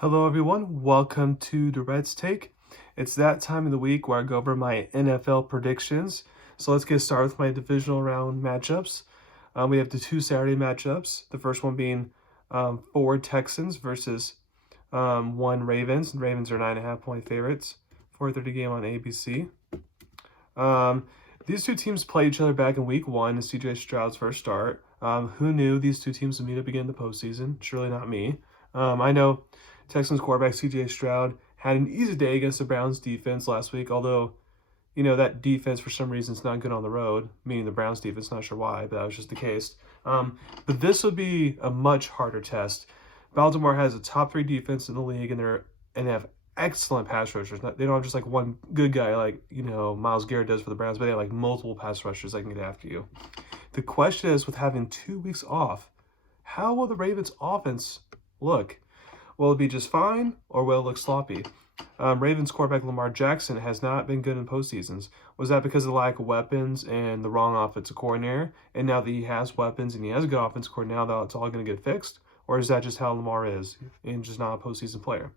Hello, everyone. Welcome to Durrett's Take. It's that time of the week where I go over my NFL predictions. So let's get started with my divisional round matchups. We have the two Saturday matchups. The first one being four Texans versus one Ravens. The Ravens are 9.5-point favorites. 4:30 game on ABC. Um, these two teams played each other back in week one in CJ Stroud's first start. Who knew these two teams would meet up again in the postseason? Surely not me. I know Texans quarterback CJ Stroud had an easy day against the Browns defense last week, although, that defense for some reason is not good on the road, meaning the Browns defense, not sure why, but that was just the case. But this would be a much harder test. Baltimore has a top three defense in the league, and they have excellent pass rushers. They don't have just like one good guy like Myles Garrett does for the Browns, but they have like multiple pass rushers that can get after you. The question is, with having 2 weeks off, how will the Ravens' offense look? Will it be just fine, or will it look sloppy? Ravens quarterback Lamar Jackson has not been good in postseasons. Was that because of the lack of weapons and the wrong offensive coordinator? And now that he has weapons and he has a good offensive coordinator, now that it's all going to get fixed? Or is that just how Lamar is and just not a postseason player?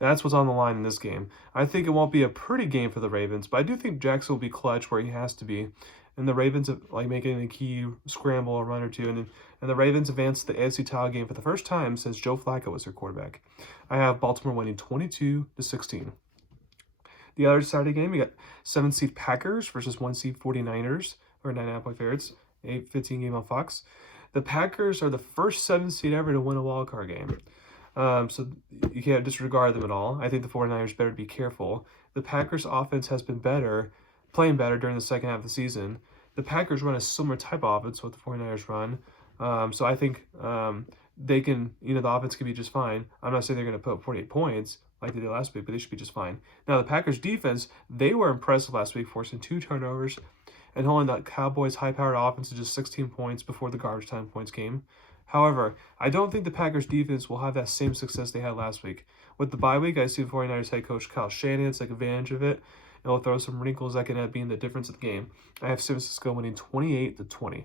That's what's on the line in this game. I think it won't be a pretty game for the Ravens, but I do think Jackson will be clutch where he has to be. And the Ravens making a key scramble, a run or two, and the Ravens advanced the AFC title game for the first time since Joe Flacco was their quarterback. I have Baltimore winning 22-16. The other Saturday game, we got 7-seed Packers versus 1-seed 49ers, or 9.5-point favorites, 8:15 game on Fox. The Packers are the first 7-seed ever to win a wild card game. So you can't disregard them at all. I think the 49ers better be careful. The Packers offense has been playing better during the second half of the season. The Packers run a similar type of offense to what the 49ers run. So I think they can, the offense can be just fine. I'm not saying they're going to put up 48 points like they did last week, but they should be just fine. Now, the Packers defense, they were impressive last week, forcing 2 turnovers and holding that Cowboys high-powered offense to just 16 points before the garbage time points came. However, I don't think the Packers defense will have that same success they had last week. With the bye week, I see the 49ers head coach Kyle Shanahan take advantage of it, and will throw some wrinkles that can end up being the difference of the game. I have San Francisco winning 28-20.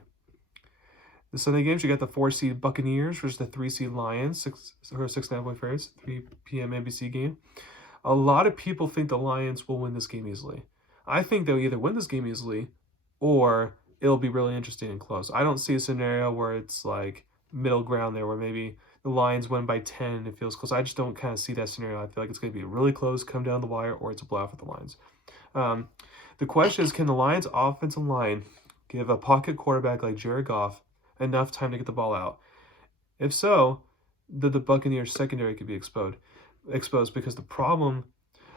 The Sunday games, you got the 4-seed Buccaneers versus the 3-seed Lions, 6.5-point favorites, 3 p.m. NBC game. A lot of people think the Lions will win this game easily. I think they'll either win this game easily or it'll be really interesting and close. I don't see a scenario where it's like middle ground there where maybe the Lions win by 10 and it feels close. I just don't kind of see that scenario. I feel like it's going to be really close, come down the wire, or it's a blowout for the Lions. The question is, can the Lions offensive line give a pocket quarterback like Jared Goff enough time to get the ball out? If so, the Buccaneers secondary could be exposed because the problem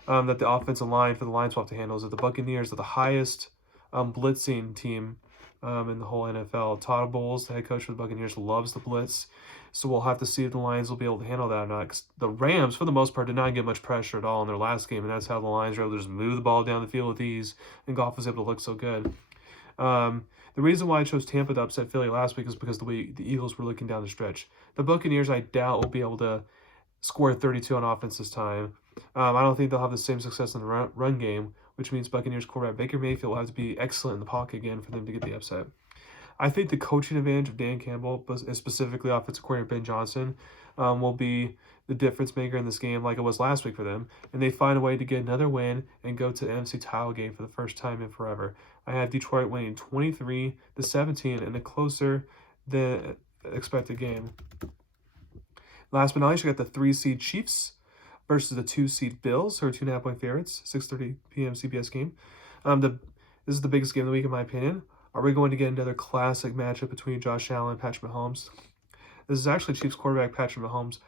that the offensive line for the Lions will have to handle is that the Buccaneers are the highest blitzing team in the whole NFL. Todd Bowles, the head coach for the Buccaneers, loves the blitz. So we'll have to see if the Lions will be able to handle that or not. 'Cause the Rams, for the most part, did not get much pressure at all in their last game, and that's how the Lions were able to just move the ball down the field with ease, and Goff was able to look so good. The reason why I chose Tampa to upset Philly last week is because the way the Eagles were looking down the stretch. The Buccaneers, I doubt, will be able to score 32 on offense this time. I don't think they'll have the same success in the run game, which means Buccaneers quarterback Baker Mayfield will have to be excellent in the pocket again for them to get the upset. I think the coaching advantage of Dan Campbell, but specifically offensive coordinator Ben Johnson, will be the difference maker in this game like it was last week for them. And they find a way to get another win and go to the NFC title game for the first time in forever. I have Detroit winning 23-17 in a closer than expected game. Last but not least, you got the 3-seed Chiefs versus the 2-seed Bills, who are 2.5-point favorites, 6:30 p.m. CBS game. This is the biggest game of the week, in my opinion. Are we going to get another classic matchup between Josh Allen and Patrick Mahomes? This is actually Chiefs quarterback Patrick Mahomes'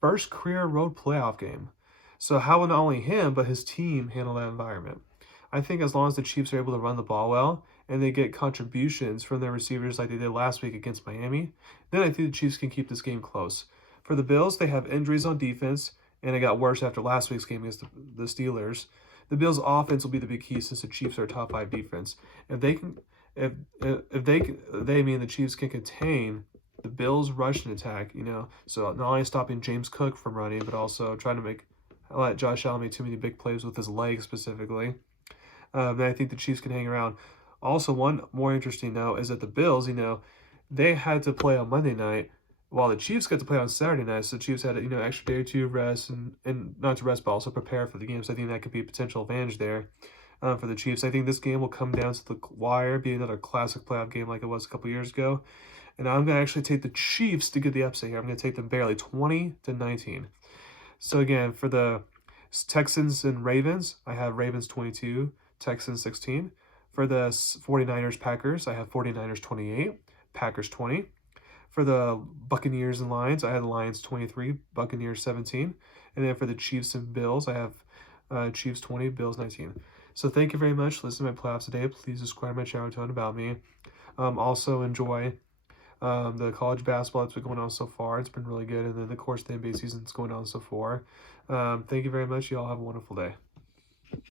first career road playoff game. So how will not only him, but his team handle that environment? I think as long as the Chiefs are able to run the ball well and they get contributions from their receivers like they did last week against Miami, then I think the Chiefs can keep this game close. For the Bills, they have injuries on defense, and it got worse after last week's game against the Steelers. The Bills' offense will be the big key since the Chiefs are a top 5 defense. If they mean the Chiefs can contain the Bills' rushing attack, so not only stopping James Cook from running, but also trying to let Josh Allen make too many big plays with his legs specifically, then I think the Chiefs can hang around. Also, one more interesting note is that the Bills, they had to play on Monday night while the Chiefs got to play on Saturday night, so the Chiefs had extra day or two of rest and not to rest, but also prepare for the game. So I think that could be a potential advantage there for the Chiefs. I think this game will come down to the wire, be another classic playoff game like it was a couple years ago. And I'm going to actually take the Chiefs to get the upset here. I'm going to take them barely, 20-19. So again, for the Texans and Ravens, I have Ravens 22, Texans 16. For the 49ers Packers, I have 49ers 28, Packers 20. For the Buccaneers and Lions, I have the Lions 23, Buccaneers 17. And then for the Chiefs and Bills, I have Chiefs 20, Bills 19. So thank you very much for listening to my playoffs today. Please subscribe to my channel to learn about me. Also enjoy the college basketball that's been going on so far. It's been really good. And then, of course, the NBA season's going on so far. Thank you very much. You all have a wonderful day.